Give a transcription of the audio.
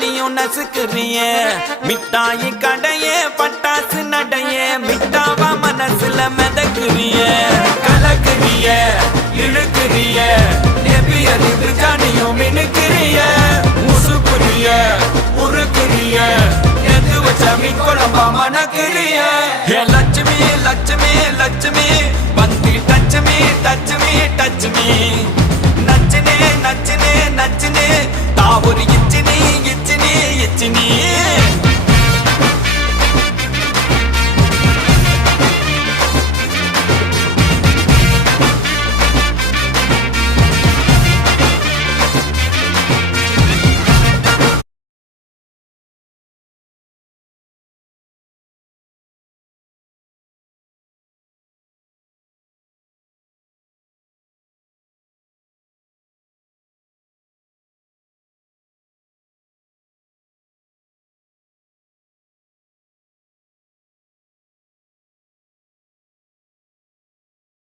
நீயும் நசுக்குறிய மிட்டாயி கடையே பட்டாசு நடைய மிட்டாவா மனசுல மிதக்குறிய கலக்குறிய இழுக்குறிய நெபியறிவு ஜானியும் மினுக்குறிய முசுக்குறிய உருக்குறிய எது வச்ச மீன் குழம்பா மணக்குறிய லட்சுமி லட்சுமி லட்சுமி வந்து touch me touch me touch me நச்சுனே நச்சுனே நச்சுனே